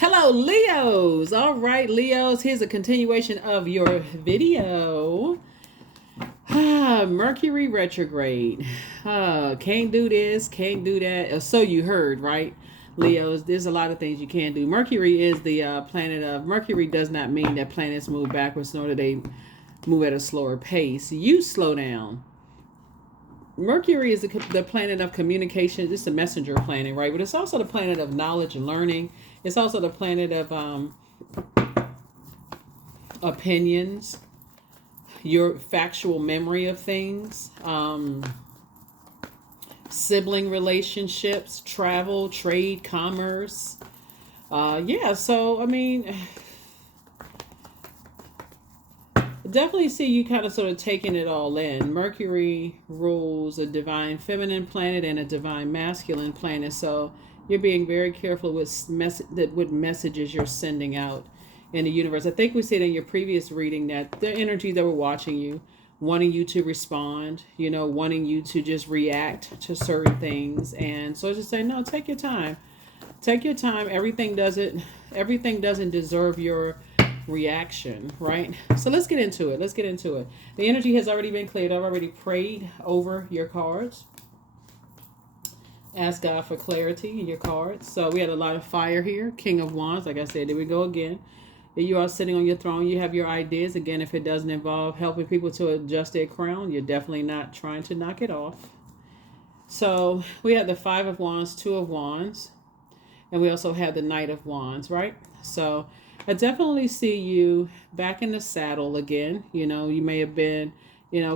Hello, Leos. All right, Leos, here's a continuation of your video. Mercury retrograde. Can't do this, can't do that. So you heard, right? Leos, there's a lot of things you can't do. Mercury is the planet of, Mercury does not mean that planets move backwards, nor do they move at a slower pace. You slow down. Mercury is the planet of communication. It's a messenger planet, right? But it's also the planet of knowledge and learning. It's also the planet of opinions, your factual memory of things, sibling relationships, travel, trade, commerce. Yeah, so I mean, definitely see you kind of sort of taking it all in. Mercury rules a divine feminine planet and a divine masculine planet, so you're being very careful with what messages you're sending out in the universe. I think we said in your previous reading that the energies that were watching you, wanting you to respond, wanting you to just react to certain things. And so I just say, no, take your time. Take your time. Everything doesn't deserve your reaction, right? So let's get into it. The energy has already been cleared. I've already prayed over your cards. Ask God for clarity in your cards. So we had a lot of fire here. King of Wands, like I said, there we go again. If you are sitting on your throne, you have your ideas. Again, if it doesn't involve helping people to adjust their crown, you're definitely not trying to knock it off. So we have the Five of Wands, Two of Wands, and we also have the Knight of Wands, right? So I definitely see you back in the saddle again. You may have been,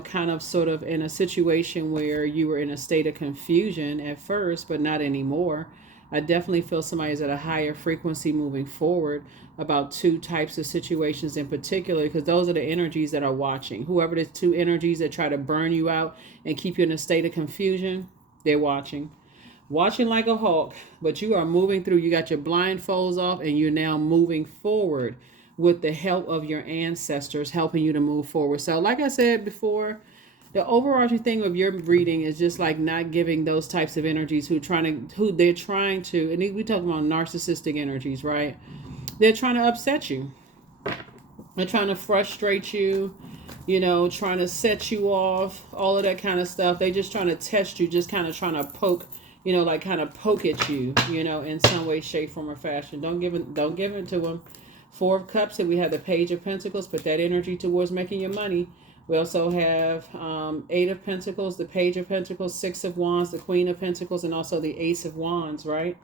kind of sort of in a situation where you were in a state of confusion at first, but not anymore. I definitely feel somebody's at a higher frequency moving forward about two types of situations in particular, because those are the energies that are watching. Whoever the two energies that try to burn you out and keep you in a state of confusion, they're watching like a hawk, but you are moving through. You got your blindfolds off and you're now moving forward with the help of your ancestors helping you to move forward. So like I said before, the overarching thing of your reading is just like not giving those types of energies who they're trying to, and we talk about narcissistic energies, right? They're trying to upset you. They're trying to frustrate you, trying to set you off, all of that kind of stuff. They just trying to test you, just kind of trying to poke, like kind of poke at you, in some way, shape, form, or fashion. Don't give it to them. Four of Cups, and we have the Page of Pentacles. Put that energy towards making your money. We also have Eight of Pentacles, the Page of Pentacles, Six of Wands, the Queen of Pentacles, and also the Ace of Wands, right?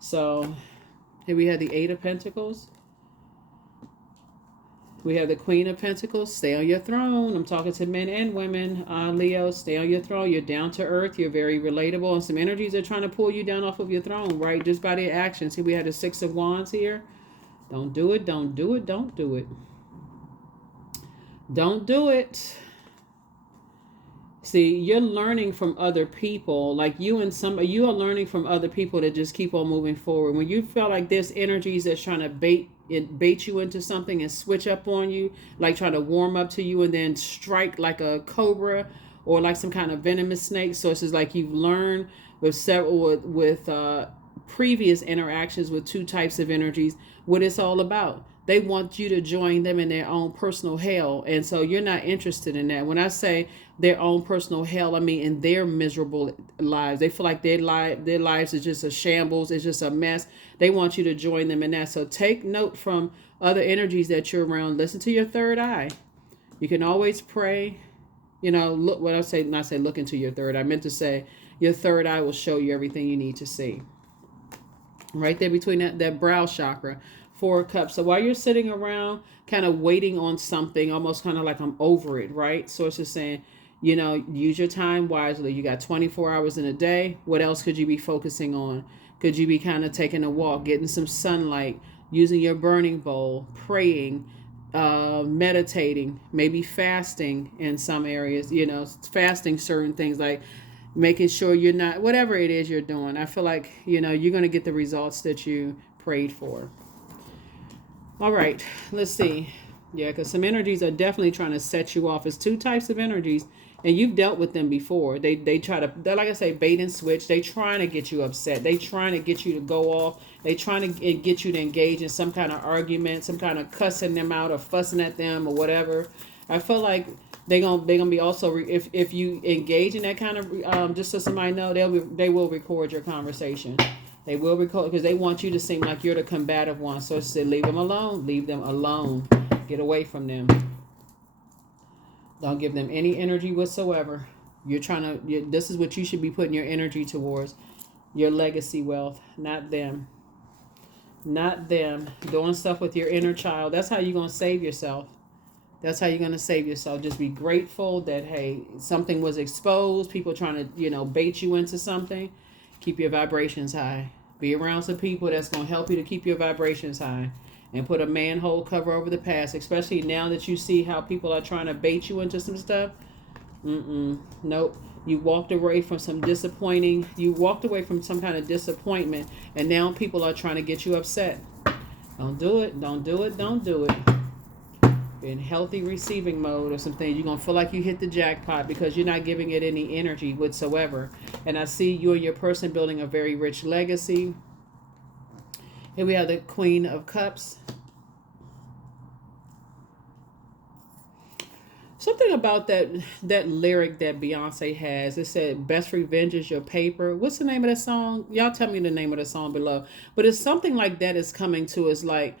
So here we have the Eight of Pentacles. We have the Queen of Pentacles. Stay on your throne. I'm talking to men and women. Leo, stay on your throne. You're down to earth. You're very relatable. And some energies are trying to pull you down off of your throne, right? Just by their actions. See, we have the Six of Wands here. Don't do it. Don't do it. Don't do it. Don't do it. See, you're learning from other people. Like you are learning from other people to just keep on moving forward. When you feel like there's energies that's trying to bait you into something and switch up on you, like trying to warm up to you and then strike like a cobra or like some kind of venomous snake. So it's just like you've learned with previous interactions with two types of energies what it's all about. They want you to join them in their own personal hell. And so you're not interested in that. When I say their own personal hell, I mean in their miserable lives. They feel like their lives is just a shambles. It's just a mess. They want you to join them in that. So take note from other energies that you're around. Listen to your third eye. You can always pray. Look, when I say, not say look into your third eye, I meant to say your third eye will show you everything you need to see. Right there between that brow chakra. Four of Cups. So while you're sitting around kind of waiting on something, almost kind of like I'm over it, right? So it's just saying, use your time wisely. You got 24 hours in a day. What else could you be focusing on? Could you be kind of taking a walk, getting some sunlight, using your burning bowl, praying, meditating, maybe fasting in some areas, fasting certain things, like making sure you're not, whatever it is you're doing. I feel like, you're going to get the results that you prayed for. All right, let's see. Yeah, because some energies are definitely trying to set you off. It's two types of energies And you've dealt with them before. They try to, they're, like I say, bait and switch. They trying to get you upset. They trying to get you to go off. They trying to get you to engage in some kind of argument, some kind of cussing them out or fussing at them or whatever. I feel like they gonna be also if you engage in that kind of just so somebody know, they will record your conversation. They will record because they want you to seem like you're the combative one. So it's say leave them alone. Leave them alone. Get away from them. Don't give them any energy whatsoever. You're trying to. This is what you should be putting your energy towards. Your legacy wealth, not them. Not them. Doing stuff with your inner child. That's how you're gonna save yourself. That's how you're going to save yourself. Just be grateful that, hey, something was exposed. People trying to, bait you into something. Keep your vibrations high. Be around some people that's going to help you to keep your vibrations high. And put a manhole cover over the past. Especially now that you see how people are trying to bait you into some stuff. Nope. You walked away from some disappointing. You walked away from some kind of disappointment. And now people are trying to get you upset. Don't do it. Don't do it. Don't do it. In healthy receiving mode or something, you're going to feel like you hit the jackpot because you're not giving it any energy whatsoever. And I see you and your person building a very rich legacy. Here we have the Queen of Cups. Something about that lyric that Beyonce has. It said, best revenge is your paper. What's the name of that song? Y'all tell me the name of the song below. But it's something like that is coming to us like,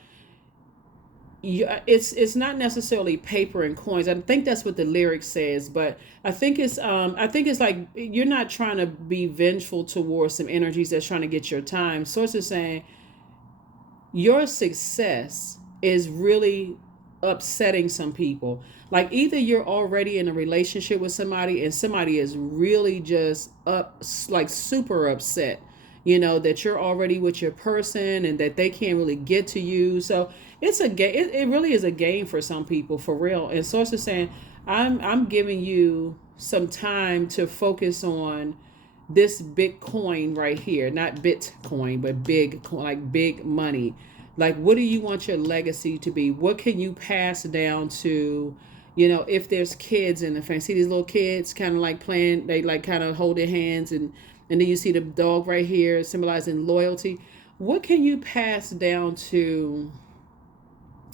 it's not necessarily paper and coins. I think that's what the lyric says, but I think it's like you're not trying to be vengeful towards some energies that's trying to get your time. Source is saying your success is really upsetting some people. Like either you're already in a relationship with somebody and somebody is really just like super upset, that you're already with your person and that they can't really get to you. So it's a game. It really is a game for some people, for real. And Source is saying, I'm giving you some time to focus on this Bitcoin right here, not Bitcoin, but big, like big money. Like, what do you want your legacy to be? What can you pass down to, if there's kids in the family? See these little kids kind of like playing, they like kind of hold their hands and then you see the dog right here symbolizing loyalty. What can you pass down to,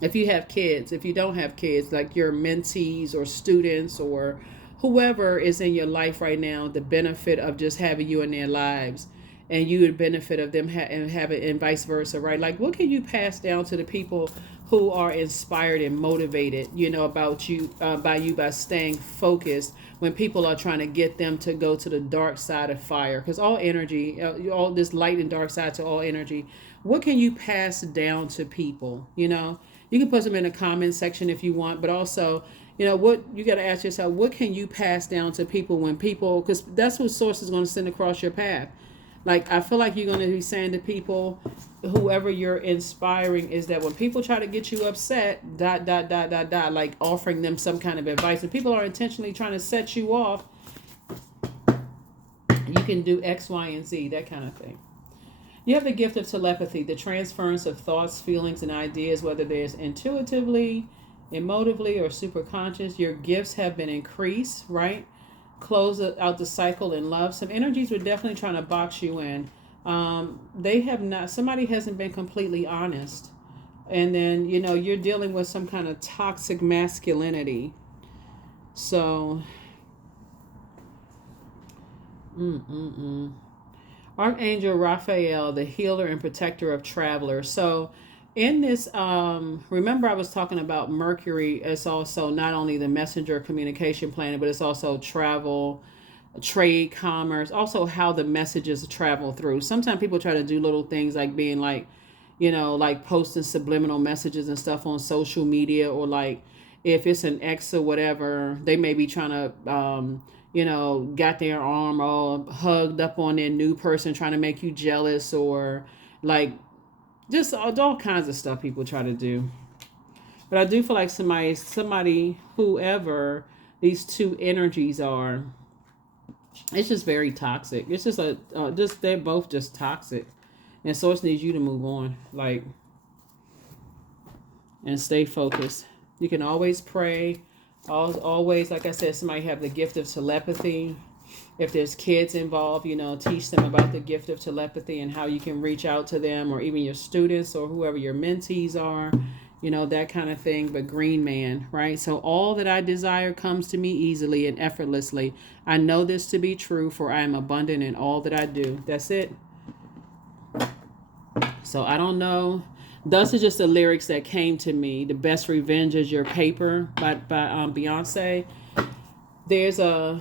if you have kids, if you don't have kids, like your mentees or students or whoever is in your life right now, the benefit of just having you in their lives and you would benefit of them and have it and vice versa, right? Like what can you pass down to the people who are inspired and motivated, about you, by staying focused when people are trying to get them to go to the dark side of fire? Because all energy, all this light and dark side to all energy, what can you pass down to people? You can put them in the comment section if you want, but also, what you got to ask yourself, what can you pass down to people because that's what Source is going to send across your path. Like, I feel like you're going to be saying to people, whoever you're inspiring, is that when people try to get you upset, ... like offering them some kind of advice. And people are intentionally trying to set you off. You can do X, Y, and Z, that kind of thing. You have the gift of telepathy, the transference of thoughts, feelings, and ideas, whether there's intuitively, emotively, or superconscious. Your gifts have been increased, right? Close out the cycle in love. Some energies were definitely trying to box you in. They have not, somebody hasn't been completely honest. And then, you're dealing with some kind of toxic masculinity. So, Archangel Raphael, the healer and protector of travelers. So in this, remember I was talking about Mercury as also not only the messenger communication planet, but it's also travel, trade, commerce, also how the messages travel through. Sometimes people try to do little things like being like, like posting subliminal messages and stuff on social media, or like if it's an ex or whatever, they may be trying to, got their arm all hugged up on their new person, trying to make you jealous, or like just all kinds of stuff people try to do. But I do feel like somebody, whoever these two energies are, it's just very toxic. It's just they're both just toxic. And Source needs you to move on, and stay focused. You can always pray. Always, like I said, somebody have the gift of telepathy. If there's kids involved, teach them about the gift of telepathy and how you can reach out to them, or even your students or whoever your mentees are, that kind of thing. But green man, right? So all that I desire comes to me easily and effortlessly. I know this to be true, for I am abundant in all that I do. That's it. So I don't know. Those are just the lyrics that came to me. The best revenge is your paper by Beyonce. There's a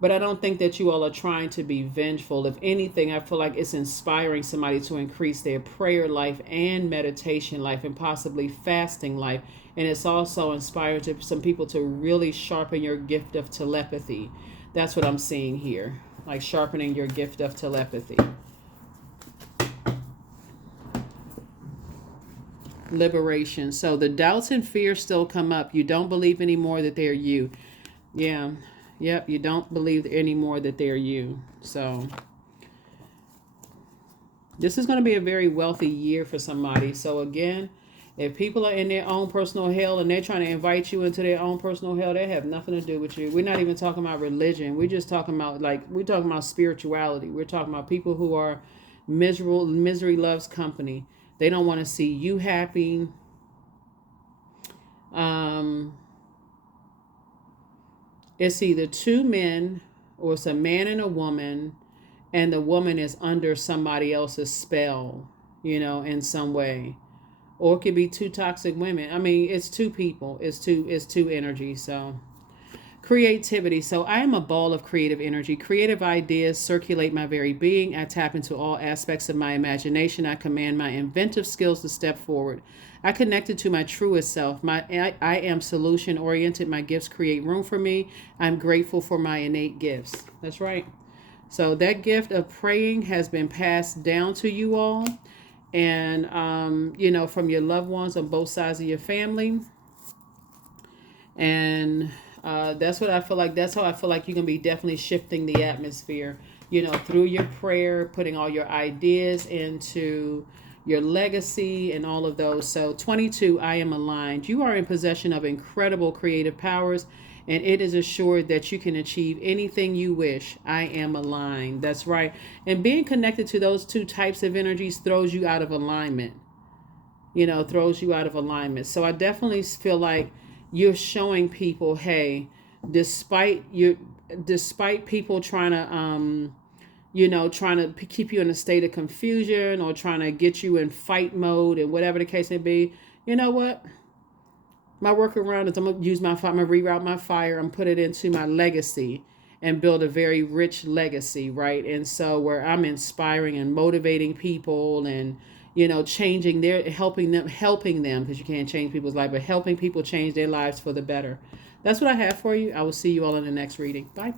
but I don't think that you all are trying to be vengeful. If anything, I feel like it's inspiring somebody to increase their prayer life and meditation life and possibly fasting life. And it's also inspired to some people to really sharpen your gift of telepathy. That's what I'm seeing here, like sharpening your gift of telepathy. Liberation. So the doubts and fears still come up. You don't believe anymore that they're you. Yeah. Yep, you don't believe anymore that they're you. So this is going to be a very wealthy year for somebody. So again, if people are in their own personal hell and they're trying to invite you into their own personal hell, they have nothing to do with you. We're not even talking about religion. We're just talking about, we're talking about spirituality. We're talking about people who are miserable. Misery loves company. They don't want to see you happy. It's either two men or it's a man and a woman, and the woman is under somebody else's spell, in some way. Or it could be two toxic women. I mean, it's two people. It's two energies. So creativity. So I am a ball of creative energy. Creative ideas circulate my very being. I tap into all aspects of my imagination. I command my inventive skills to step forward. I connected to my truest self. I am solution oriented. My gifts create room for me. I'm grateful for my innate gifts. That's right. So that gift of praying has been passed down to you all. And, from your loved ones on both sides of your family. And that's what I feel like. That's how I feel like you're going to be definitely shifting the atmosphere, through your prayer, putting all your ideas into your legacy and all of those. So 22, I am aligned. You are in possession of incredible creative powers, and it is assured that you can achieve anything you wish. I am aligned. That's right. And being connected to those two types of energies throws you out of alignment. Throws you out of alignment. So I definitely feel like you're showing people, hey, despite people trying to keep you in a state of confusion or trying to get you in fight mode and whatever the case may be, you know what? My workaround is I'm going to I'm going to reroute my fire and put it into my legacy and build a very rich legacy, right? And so where I'm inspiring and motivating people and, changing helping them, because you can't change people's life, but helping people change their lives for the better. That's what I have for you. I will see you all in the next reading. Bye.